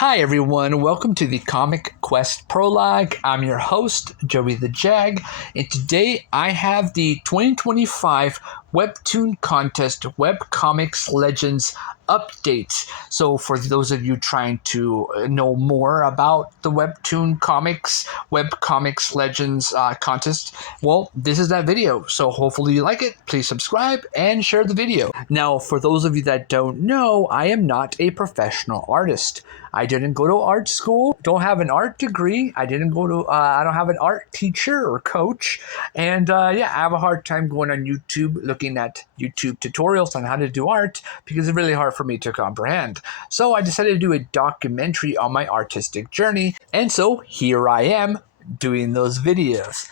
Hi everyone, welcome to the Comic Quest Prologue. I'm your host, Joey The JAG, and today I have the 2025 Webtoon Contest Webcomics Legends updates. So for those of you trying to know more about the Webtoon Comics Webcomics Legends contest, well, this is that video. So hopefully you like it. Please subscribe and share the video. Now, for those of you that don't know, I am not a professional artist. I didn't go to art school, don't have an art degree. I don't have an art teacher or coach. And I have a hard time going on YouTube looking at YouTube tutorials on how to do art because it's really hard for me to comprehend. So I decided to do a documentary on my artistic journey. And so here I am doing those videos.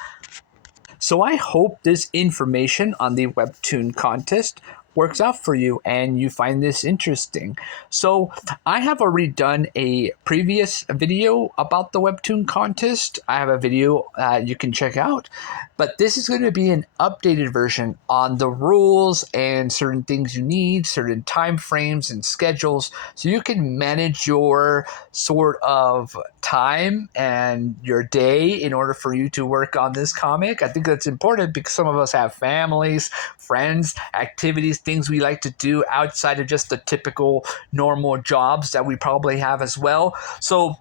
So I hope this information on the Webtoon contest works out for you and you find this interesting. So I have already done a previous video about the Webtoon contest. I have a video you can check out, but this is going to be an updated version on the rules and certain things you need, certain time frames and schedules, so you can manage your sort of time and your day in order for you to work on this comic. I think that's important because some of us have families, friends, activities, things we like to do outside of just the typical normal jobs that we probably have as well. So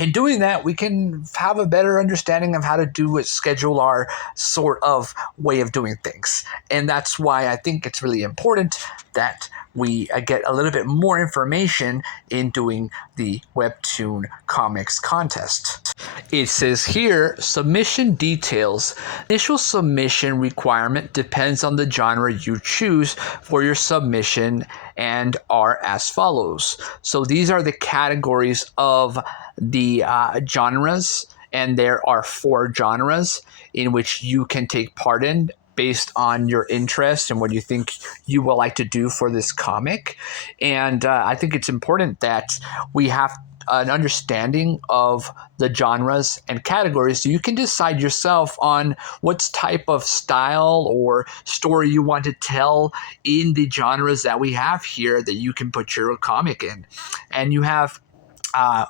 in doing that, we can have a better understanding of how to do it, schedule our sort of way of doing things. And that's why I think it's really important that we get a little bit more information in doing the Webtoon Comics contest. It says here, submission details. Initial submission requirement depends on the genre you choose for your submission and are as follows. So these are the categories of the genres, and there are 4 genres in which you can take part in based on your interest and what you think you would like to do for this comic. And I think it's important that we have an understanding of the genres and categories so you can decide yourself on what type of style or story you want to tell in the genres that we have here that you can put your comic in. And you have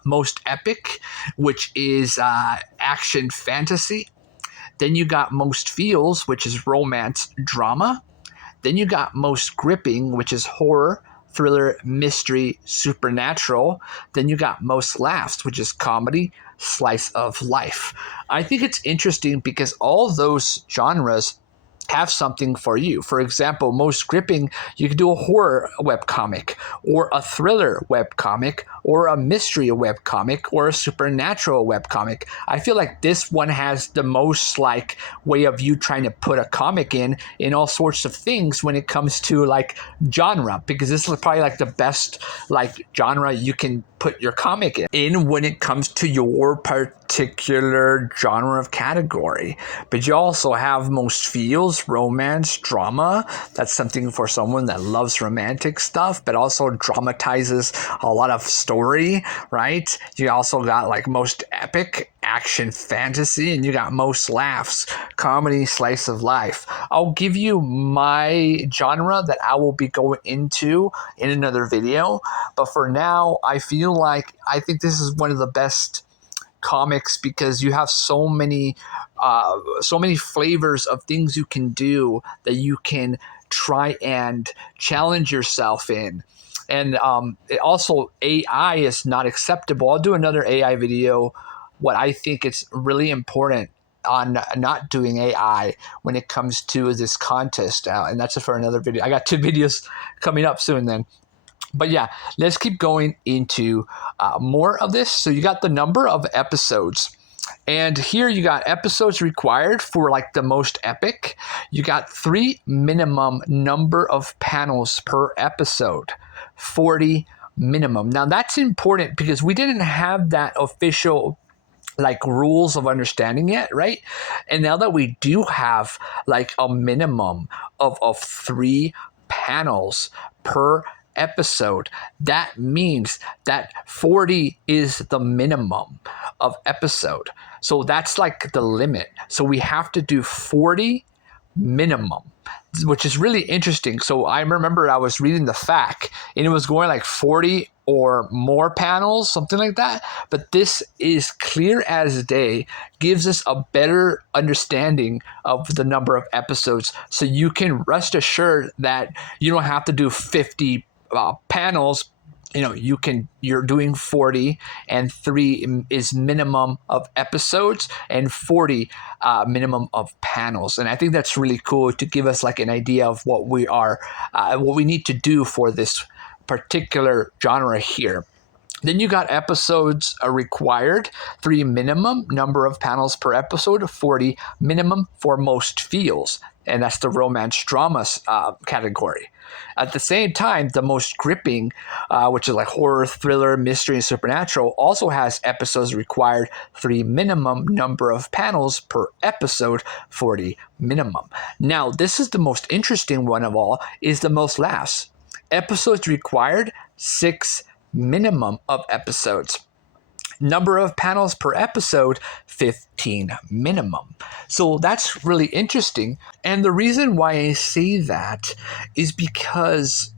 most epic, which is action fantasy. Then you got most feels, which is romance drama. Then you got most gripping, which is horror, thriller, mystery, supernatural. Then you got most laughs, which is comedy, slice of life. I think it's interesting because all those genres have something for you. For example, most gripping, you can do a horror webcomic or a thriller webcomic or a mystery webcomic or a supernatural webcomic. I feel like this one has the most like way of you trying to put a comic in all sorts of things when it comes to like genre, because this is probably like the best like genre you can put your comic in when it comes to your particular genre of category. But you also have most feels, romance, drama. That's something for someone that loves romantic stuff but also dramatizes a lot of story, right? You also got like most epic, action fantasy, and you got most laughs, comedy, slice of life. I'll give you my genre that I will be going into in another video, but for now I feel like I think this is one of the best comics because you have so many flavors of things you can do that you can try and challenge yourself in. And also AI is not acceptable. I'll do another AI video. What I think it's really important on not doing AI when it comes to this contest, and that's for another video. I got 2 videos coming up soon then. But yeah, let's keep going into more of this. So you got the number of episodes. And here you got episodes required for like the most epic. You got 3 minimum number of panels per episode. 40 minimum. Now that's important because we didn't have that official like rules of understanding yet, right? And now that we do have like a minimum of 3 panels per episode, that means that 40 is the minimum of episode. So that's like the limit. So we have to do 40 minimum, which is really interesting. So I remember I was reading the fact and it was going like 40 or more panels, something like that. But this is clear as day, gives us a better understanding of the number of episodes. So you can rest assured that you don't have to do 50 panels. You're doing 40, and 3 is minimum of episodes, and 40 minimum of panels. And I think that's really cool to give us like an idea of what we need to do for this particular genre here. Then you got episodes required, 3 minimum number of panels per episode, 40 minimum for most feels. And that's the romance drama category. At the same time, the most gripping, which is like horror, thriller, mystery, and supernatural, also has episodes required, 3 minimum number of panels per episode, 40 minimum. Now, this is the most interesting one of all, is the most laughs. Episodes required, 6 minimum of episodes. Number of panels per episode, 15 minimum. So that's really interesting. And the reason why I say that is because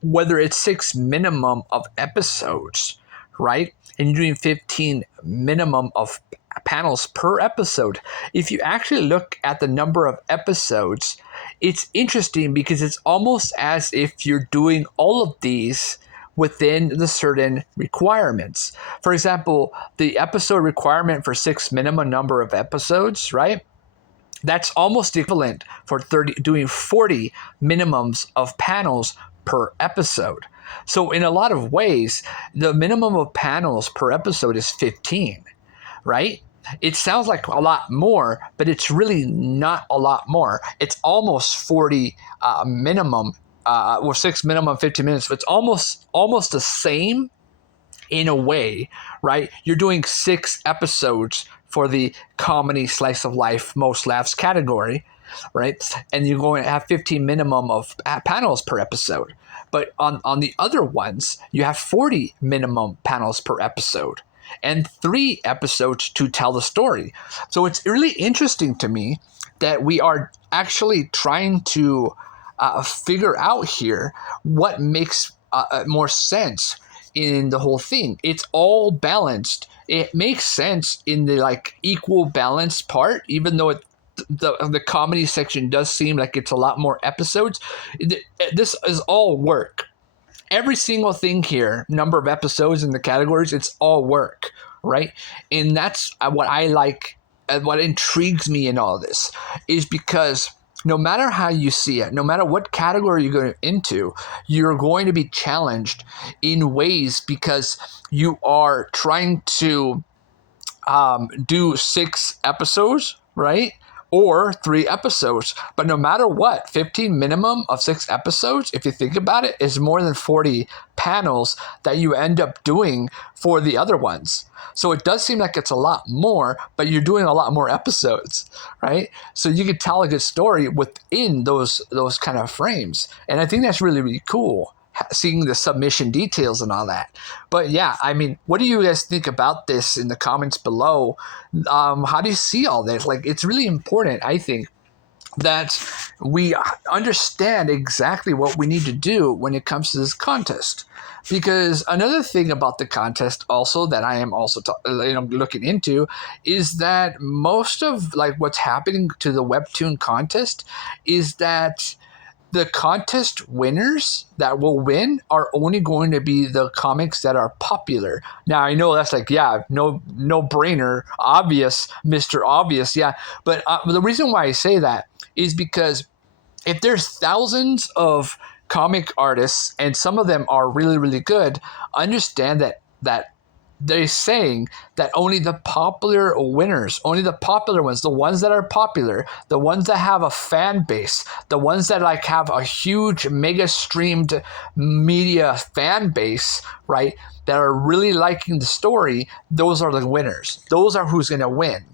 whether it's 6 minimum of episodes, right? And you're doing 15 minimum of panels per episode. If you actually look at the number of episodes, it's interesting because it's almost as if you're doing all of these within the certain requirements. For example, the episode requirement for 6 minimum number of episodes, right? That's almost equivalent for doing 40 minimums of panels per episode. So in a lot of ways, the minimum of panels per episode is 15, right? It sounds like a lot more, but it's really not a lot more. It's almost 40 minimum, or 6 minimum, 15 minutes. It's almost the same in a way, right? You're doing 6 episodes for the comedy slice of life most laughs category, right? And you're going to have 15 minimum of panels per episode. But on the other ones, you have 40 minimum panels per episode and 3 episodes to tell the story. So it's really interesting to me that we are actually trying to figure out here what makes more sense in the whole thing. It's all balanced. It makes sense in the like equal balance part, even though the comedy section does seem like it's a lot more episodes. This is all work. Every single thing here, number of episodes in the categories, it's all work, right? And that's what I like, and what intrigues me in all this is because no matter how you see it, no matter what category you're going into, you're going to be challenged in ways because you are trying to do 6 episodes, right? Or 3 episodes. But no matter what, 15 minimum of 6 episodes, if you think about it, is more than 40 panels that you end up doing for the other ones. So it does seem like it's a lot more, but you're doing a lot more episodes, right? So you can tell a good story within those kind of frames. And I think that's really, really cool, seeing the submission details and all that. But yeah, I mean, what do you guys think about this in the comments below? How do you see all this? Like, it's really important, I think, that we understand exactly what we need to do when it comes to this contest. Because another thing about the contest also that I am also looking into is that most of like what's happening to the Webtoon contest is that the contest winners that will win are only going to be the comics that are popular. Now, I know that's like, yeah, no brainer, obvious, Mr. Obvious, yeah. But the reason why I say that is because if there's thousands of comic artists and some of them are really, really good, understand that they're saying that only the popular winners, only the popular ones, the ones that are popular, the ones that have a fan base, the ones that like have a huge mega streamed media fan base, right, that are really liking the story, those are the winners. Those are who's going to win.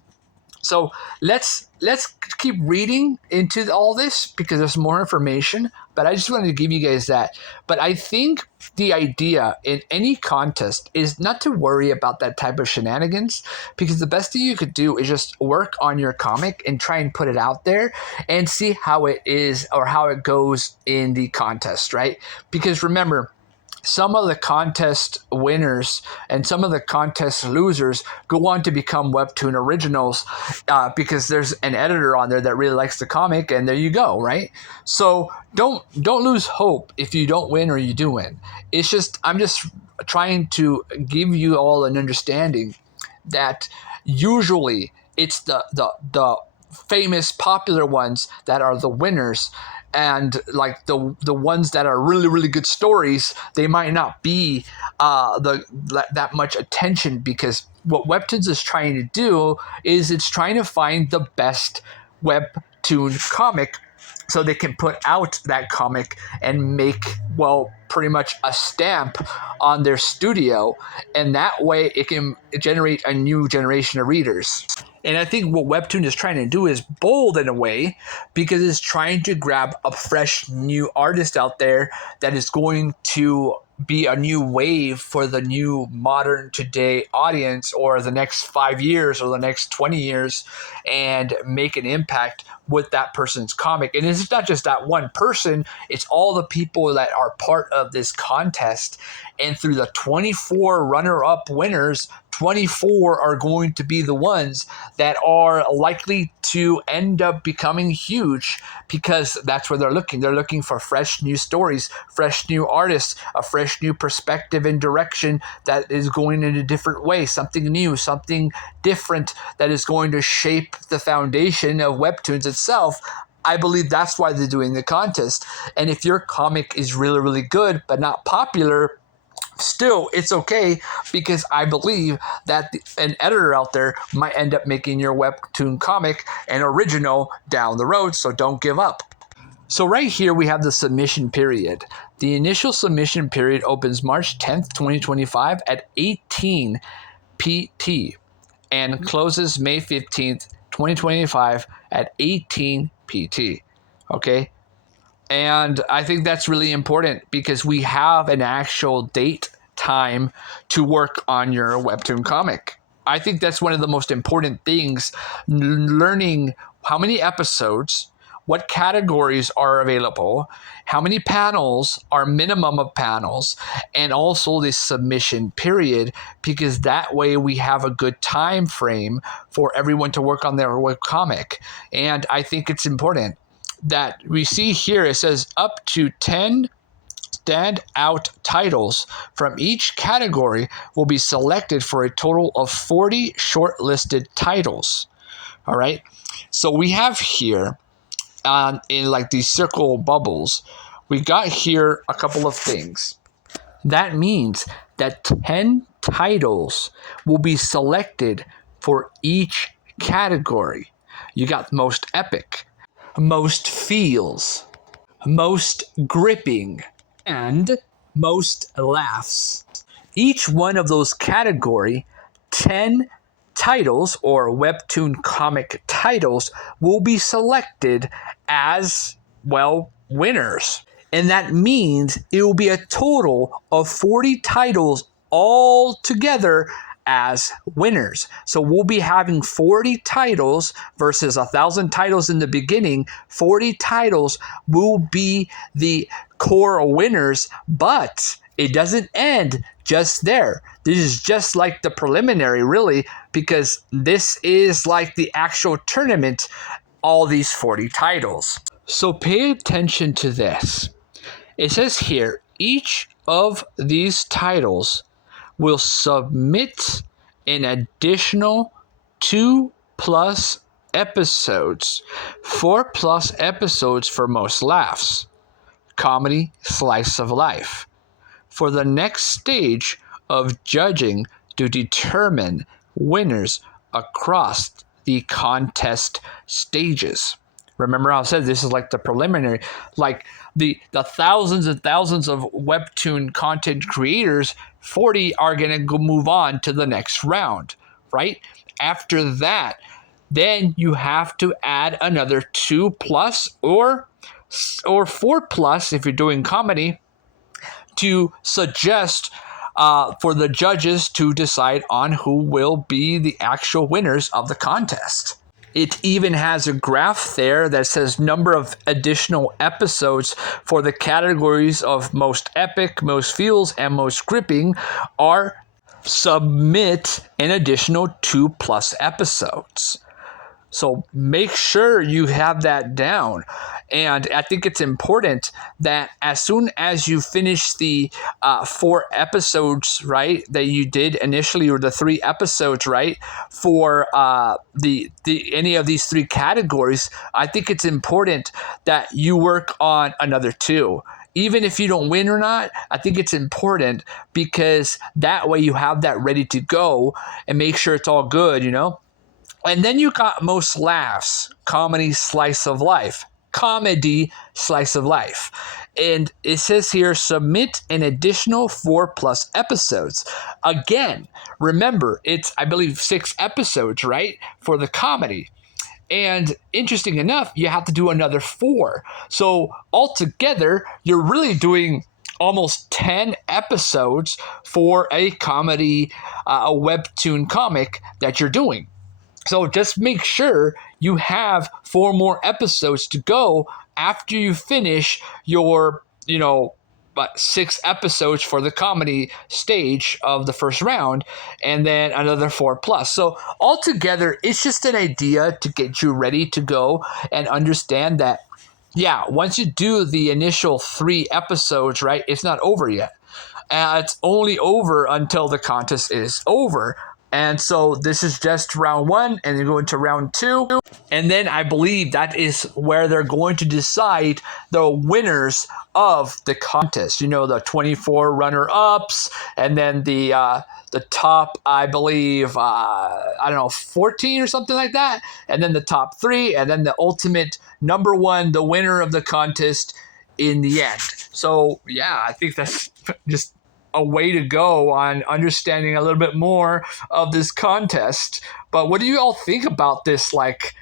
So let's keep reading into all this because there's more information, but I just wanted to give you guys that. But I think the idea in any contest is not to worry about that type of shenanigans, because the best thing you could do is just work on your comic and try and put it out there and see how it is or how it goes in the contest, right? Because remember, some of the contest winners and some of the contest losers go on to become Webtoon originals because there's an editor on there that really likes the comic, and there you go, right? So don't lose hope if you don't win or you do win. It's just I'm just trying to give you all an understanding that usually it's the famous popular ones that are the winners, and like the ones that are really really good stories, they might not be the that much attention, because what Webtoons is trying to do is it's trying to find the best Webtoon comic so they can put out that comic and make, well, pretty much a stamp on their studio, and that way it can generate a new generation of readers. And I think what Webtoon is trying to do is bold in a way, because it's trying to grab a fresh new artist out there that is going to be a new wave for the new modern today audience, or the next 5 years or the next 20 years, and make an impact with that person's comic. And it's not just that one person, it's all the people that are part of this contest. And through the 24 runner-up winners, 24 are going to be the ones that are likely to end up becoming huge, because that's where they're looking. They're looking for fresh new stories, fresh new artists, a fresh new perspective and direction that is going in a different way, something new, something different that is going to shape the foundation of Webtoons itself. I believe that's why they're doing the contest. And if your comic is really, really good but not popular, still, it's okay, because I believe that an editor out there might end up making your Webtoon comic an original down the road, so don't give up. So right here we have the submission period. The initial submission period opens March 10th, 2025 at 18 PT and closes May 15th, 2025 at 18 PT. Okay? And I think that's really important, because we have an actual date time to work on your Webtoon comic. I think that's one of the most important things, learning how many episodes, what categories are available, how many panels are minimum of panels, and also the submission period, because that way we have a good time frame for everyone to work on their web comic. And I think it's important that we see here, it says up to 10 standout titles from each category will be selected for a total of 40 shortlisted titles. All right. So we have here in like these circle bubbles, we got here a couple of things. That means that 10 titles will be selected for each category. You got most epic, most feels, most gripping, and most laughs. Each one of those category, 10 titles or Webtoon comic titles will be selected as, well, winners. And that means it will be a total of 40 titles all together as winners. So we'll be having 40 titles versus 1,000 titles in the beginning. 40 titles will be the core winners, but it doesn't end just there. This is just like the preliminary, really, because this is like the actual tournament, all these 40 titles. So pay attention to this. It says here, each of these titles will submit an additional 2+ episodes, 4+ episodes for most laughs, comedy, slice of life, for the next stage of judging to determine winners across the contest stages. Remember how I said this is like the preliminary, like the thousands and thousands of Webtoon content creators, 40 are going to go move on to the next round, right? After that, then you have to add another 2+ or 4+ if you're doing comedy, to suggest for the judges to decide on who will be the actual winners of the contest. It even has a graph there that says number of additional episodes for the categories of most epic, most feels, and most gripping are submit an additional 2+ episodes. So make sure you have that down. And I think it's important that as soon as you finish the 4 episodes, right, that you did initially, or the 3 episodes, right, for the any of these 3 categories, I think it's important that you work on another 2. Even if you don't win or not, I think it's important because that way you have that ready to go and make sure it's all good, you know? And then you got most laughs, comedy slice of life. Comedy slice of life. And it says here, submit an additional 4+ episodes. Again, remember, it's, I believe, 6 episodes, right, for the comedy. And interesting enough, you have to do another 4. So altogether, you're really doing almost 10 episodes for a comedy, a webtoon comic that you're doing. So just make sure you have 4 more episodes to go after you finish your, 6 episodes for the comedy stage of the first round, and then another 4+. So altogether, it's just an idea to get you ready to go and understand that, yeah, once you do the initial 3 episodes, right, it's not over yet. It's only over until the contest is over. And so this is just round 1, and then go into round 2. And then I believe that is where they're going to decide the winners of the contest. You know, the 24 runner-ups, and then the top, I believe, 14 or something like that. And then the top 3, and then the ultimate number 1, the winner of the contest in the end. So, yeah, I think that's just a way to go on understanding a little bit more of this contest. But what do you all think about this, like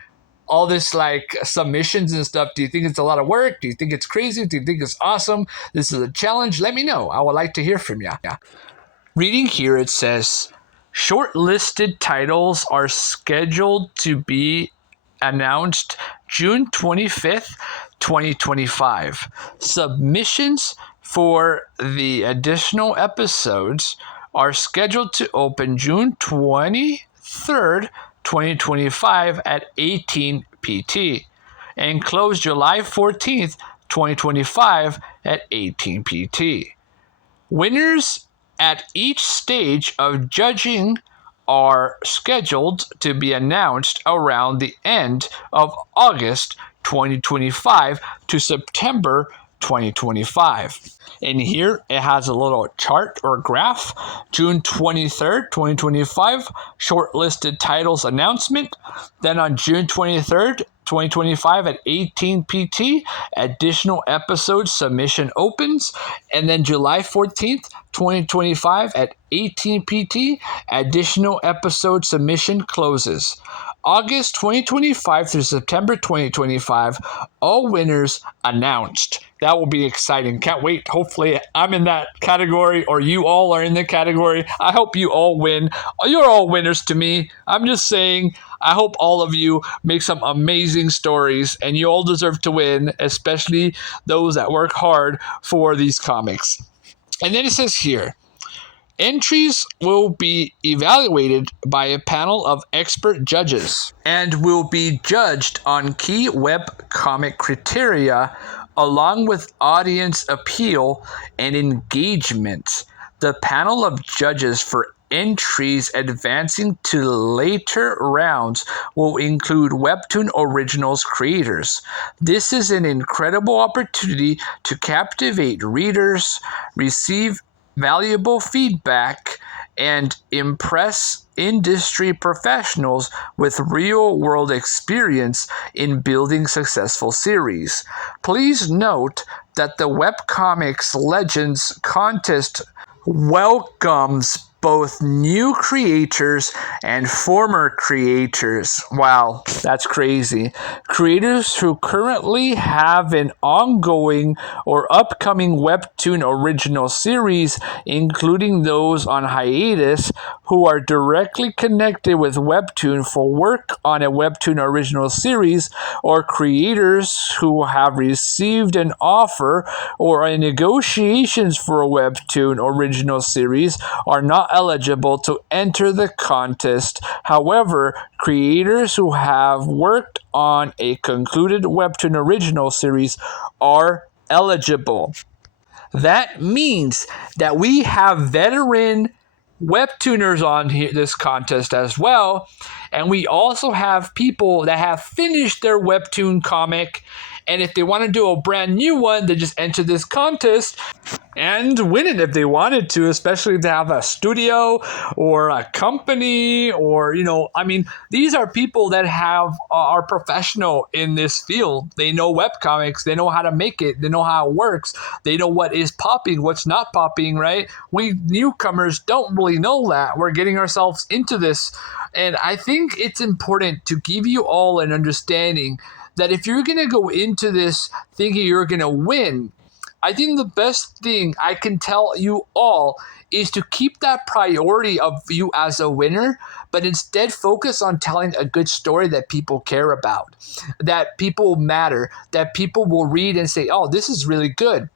all this like submissions and stuff? Do you think it's a lot of work? Do you think it's crazy? Do you think it's awesome? This is a challenge? Let me know. I would like to hear from you. Reading here, it says shortlisted titles are scheduled to be announced June 25th, 2025. Submissions for the additional episodes are scheduled to open June 23rd, 2025 at 18 PT and close July 14th, 2025 at 18 PT. Winners at each stage of judging are scheduled to be announced around the end of August 2025 to September 2025. And here it has a little chart or graph. June 23rd, 2025, shortlisted titles announcement. Then on June 23rd, 2025 at 18 PT, additional episode submission opens. And then July 14th, 2025 at 18 PT, additional episode submission closes. August 2025 through September 2025, all winners announced. That will be exciting. Can't wait. Hopefully I'm in that category, or you all are in the category. I hope you all win. You're all winners to me. I'm just saying, I hope all of you make some amazing stories, and you all deserve to win, especially those that work hard for these comics. And then it says here, entries will be evaluated by a panel of expert judges and will be judged on key webcomic criteria along with audience appeal and engagement. The panel of judges for entries advancing to later rounds will include Webtoon Originals creators. This is an incredible opportunity to captivate readers, receive valuable feedback, and impress industry professionals with real-world experience in building successful series. Please note that the Webcomics Legends contest welcomes both new creators and former creators. Wow, that's crazy. Creators who currently have an ongoing or upcoming Webtoon original series, including those on hiatus, who are directly connected with Webtoon for work on a Webtoon original series, or creators who have received an offer or are in negotiations for a Webtoon original series are not eligible to enter the contest. However, creators who have worked on a concluded Webtoon original series are eligible. That means that we have veteran webtooners on here, this contest as well, and we also have people that have finished their webtoon comic, and if they want to do a brand new one, they just enter this contest and win it if they wanted to, especially if they have a studio or a company, or these are people that are professional in this field. They know webcomics, they know how to make it, they know how it works, they know what is popping, what's not popping, right? We newcomers don't really know that. We're getting ourselves into this, and I think it's important to give you all an understanding that if you're going to go into this thinking you're going to win, I think the best thing I can tell you all is to keep that priority of you as a winner, but instead focus on telling a good story that people care about, that people matter, that people will read and say, oh, this is really good.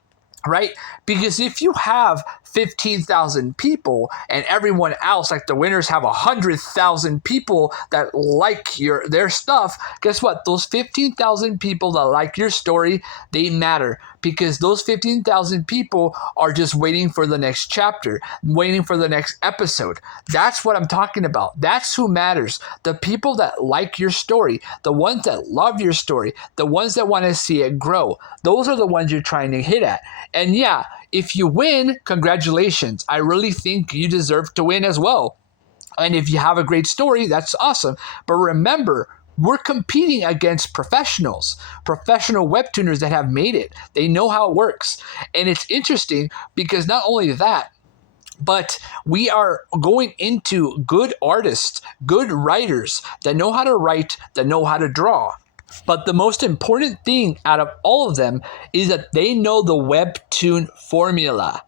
Right? Because if you have 15,000 people and everyone else, like the winners, have 100,000 people that like their stuff, guess what? Those 15,000 people that like your story, they matter, because those 15,000 people are just waiting for the next chapter, waiting for the next episode. That's what I'm talking about. That's who matters. The people that like your story, the ones that love your story, the ones that want to see it grow, those are the ones you're trying to hit at. And yeah, if you win, congratulations. I really think you deserve to win as well. And if you have a great story, that's awesome. But remember, we're competing against professional webtooners that have made it. They know how it works. And it's interesting because not only that, but we are going into good artists, good writers that know how to write, that know how to draw. But the most important thing out of all of them is that they know the Webtoon formula.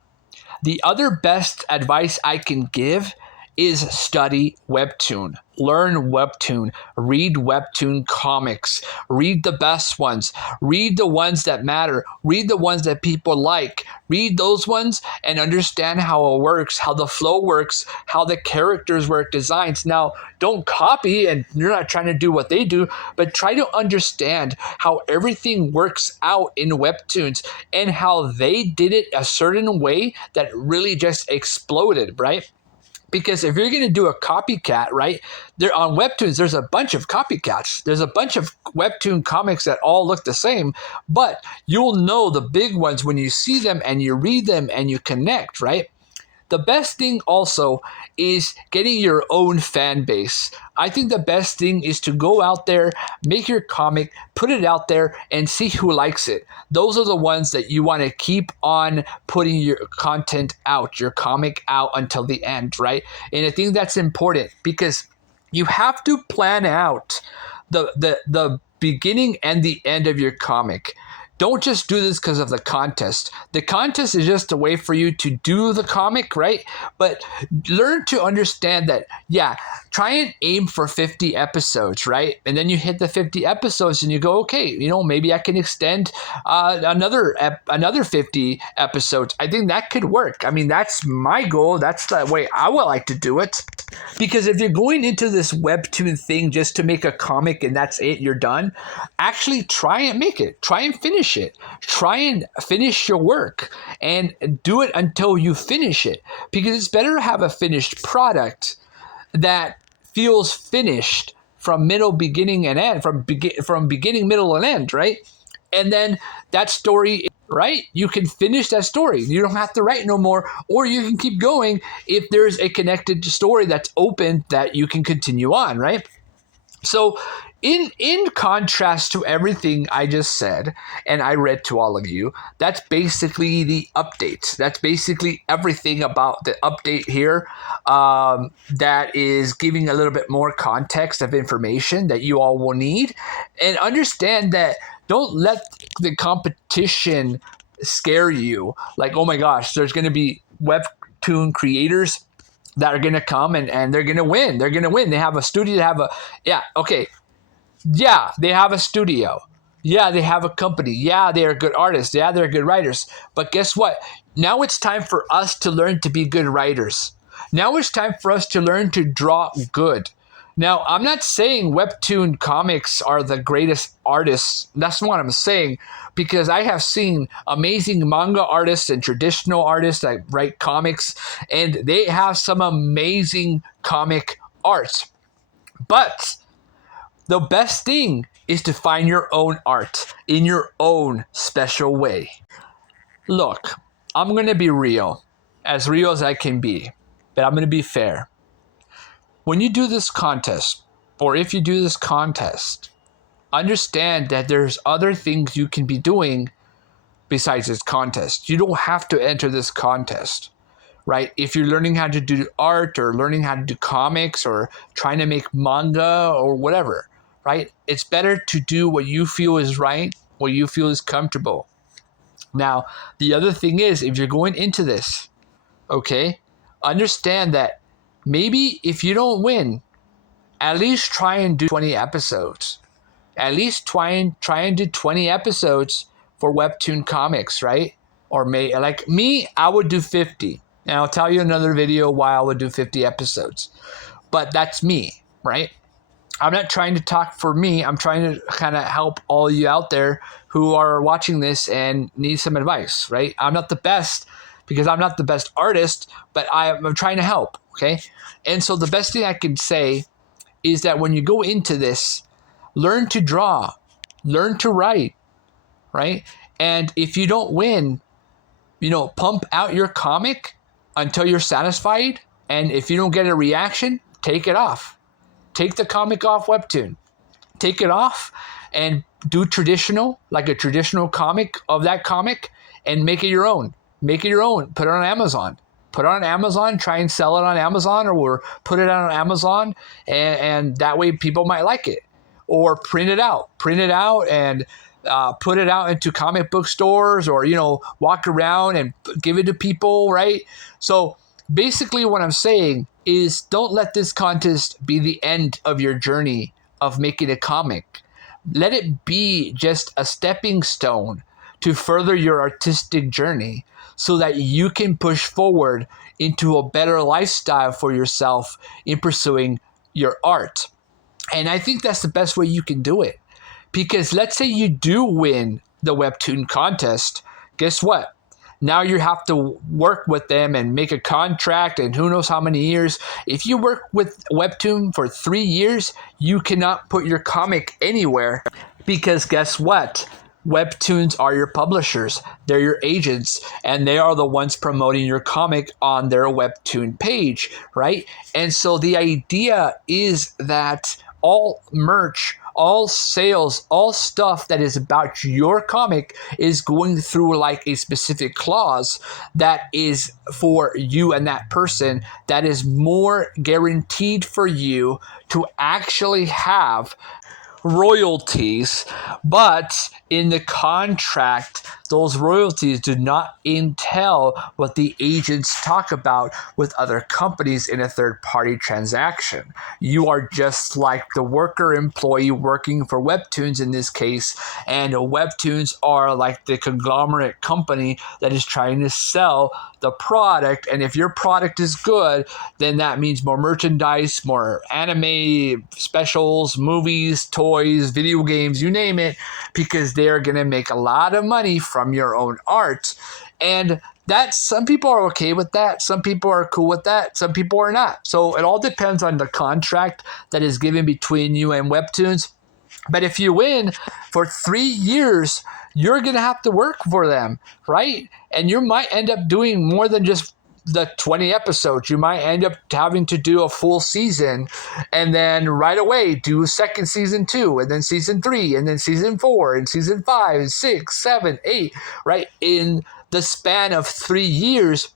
The other best advice I can give is study Webtoon. Learn Webtoon. Read Webtoon comics. Read the best ones. Read the ones that matter. Read the ones that people like. Read those ones and understand how it works, how the flow works, how the characters work, designs. Now, don't copy, and you're not trying to do what they do, but try to understand how everything works out in Webtoons and how they did it a certain way that really just exploded, right? Because if you're going to do a copycat, right, there on Webtoons, there's a bunch of copycats. There's a bunch of Webtoon comics that all look the same, but you'll know the big ones when you see them and you read them and you connect, right? The best thing also is getting your own fan base. I think the best thing is to go out there, make your comic, put it out there, and see who likes it. Those are the ones that you want to keep on putting your content out, your comic out until the end, right? And I think that's important because you have to plan out the beginning and the end of your comic. Don't just do this because of the contest. The contest is just a way for you to do the comic, right? But learn to understand that, yeah, try and aim for 50 episodes, right? And then you hit the 50 episodes and you go, okay, maybe I can extend another 50 episodes. I think that could work. I mean, that's my goal. That's the way I would like to do it. Because if you're going into this Webtoon thing just to make a comic and that's it, you're done, actually try and make it. Try and finish it. Try and finish your work and do it until you finish it. Because it's better to have a finished product that feels finished from middle, beginning, and end, from beginning, middle, and end, right? And then that story, right? You can finish that story. You don't have to write no more, or you can keep going if there's a connected story that's open that you can continue on, right? So in contrast to everything I just said and I read to all of you, that's basically the updates. That's basically everything about the update here. That is giving a little bit more context of information that you all will need, and understand that don't let the competition scare you. Like, oh my gosh, there's going to be webtoon creators that are going to come and they're going to win. They're going to win. They have a studio. They have a yeah. Okay, yeah, they have a studio. Yeah, they have a company. Yeah, they are good artists. Yeah, they're good writers. But guess what? Now it's time for us to learn to be good writers. Now it's time for us to learn to draw good. Now, I'm not saying Webtoon comics are the greatest artists. That's not what I'm saying, because I have seen amazing manga artists and traditional artists that write comics, and they have some amazing comic art. But the best thing is to find your own art in your own special way. Look, I'm going to be real as I can be, but I'm going to be fair. When you do this contest, or if you do this contest, understand that there's other things you can be doing besides this contest. You don't have to enter this contest, right? If you're learning how to do art or learning how to do comics or trying to make manga or whatever, right? It's better to do what you feel is right, what you feel is comfortable. Now, the other thing is, if you're going into this, okay, understand that maybe if you don't win, at least try and do 20 episodes. At least try and do 20 episodes for Webtoon comics, right? Or like me, I would do 50. And I'll tell you another video why I would do 50 episodes. But that's me, right? I'm not trying to talk for me. I'm trying to kind of help all you out there who are watching this and need some advice, right? I'm not the best because I'm not the best artist, but I'm trying to help, okay? And so the best thing I can say is that when you go into this, learn to draw, learn to write, right? And if you don't win, pump out your comic until you're satisfied. And if you don't get a reaction, take it off. Take the comic off Webtoon. Take it off and do traditional, like a traditional comic of that comic, and make it your own. Make it your own. Put it on Amazon. Put it on Amazon. Try and sell it on Amazon, or put it on Amazon, and that way people might like it. Or print it out. Print it out and put it out into comic book stores, or walk around and give it to people, right? So basically what I'm saying is, don't let this contest be the end of your journey of making a comic. Let it be just a stepping stone to further your artistic journey, so that you can push forward into a better lifestyle for yourself in pursuing your art. And I think that's the best way you can do it. Because let's say you do win the Webtoon contest, guess what? Now you have to work with them and make a contract, and who knows how many years. If you work with Webtoon for 3 years, you cannot put your comic anywhere, because guess what? Webtoons are your publishers. They're your agents, and they are the ones promoting your comic on their Webtoon page, right? And so the idea is that all merch, all sales, all stuff that is about your comic is going through like a specific clause that is for you and that person, that is more guaranteed for you to actually have royalties. But in the contract, those royalties do not entail what the agents talk about with other companies in a third-party transaction. You are just like the worker employee working for Webtoons in this case, and Webtoons are like the conglomerate company that is trying to sell the product. And if your product is good, then that means more merchandise, more anime specials, movies, toys, video games, you name it, because they're going to make a lot of money from your own art. And that, some people are okay with that. Some people are cool with that. Some people are not. So it all depends on the contract that is given between you and Webtoons. But if you win for 3 years, you're going to have to work for them, right? And you might end up doing more than just the 20 episodes. You might end up having to do a full season and then right away do a second season 2 and then season 3 and then season 4 and season 5 and 6, 7, 8, right? In the span of 3 years,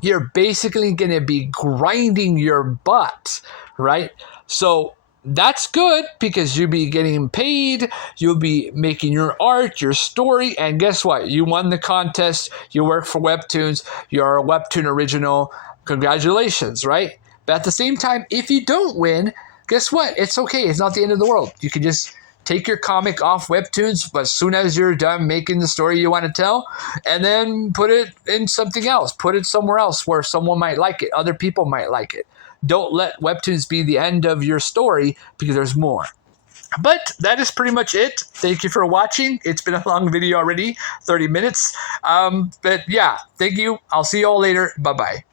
you're basically going to be grinding your butt, right? So that's good because you'll be getting paid, you'll be making your art, your story, and guess what? You won the contest, you work for Webtoons, you're a Webtoon original. Congratulations, right? But at the same time, if you don't win, guess what? It's okay. It's not the end of the world. You can just take your comic off Webtoons, but as soon as you're done making the story you want to tell, and then put it in something else. Put it somewhere else where someone might like it. Other people might like it. Don't let Webtoons be the end of your story because there's more. But that is pretty much it. Thank you for watching. It's been a long video already, 30 minutes. But yeah, thank you. I'll see you all later. Bye-bye.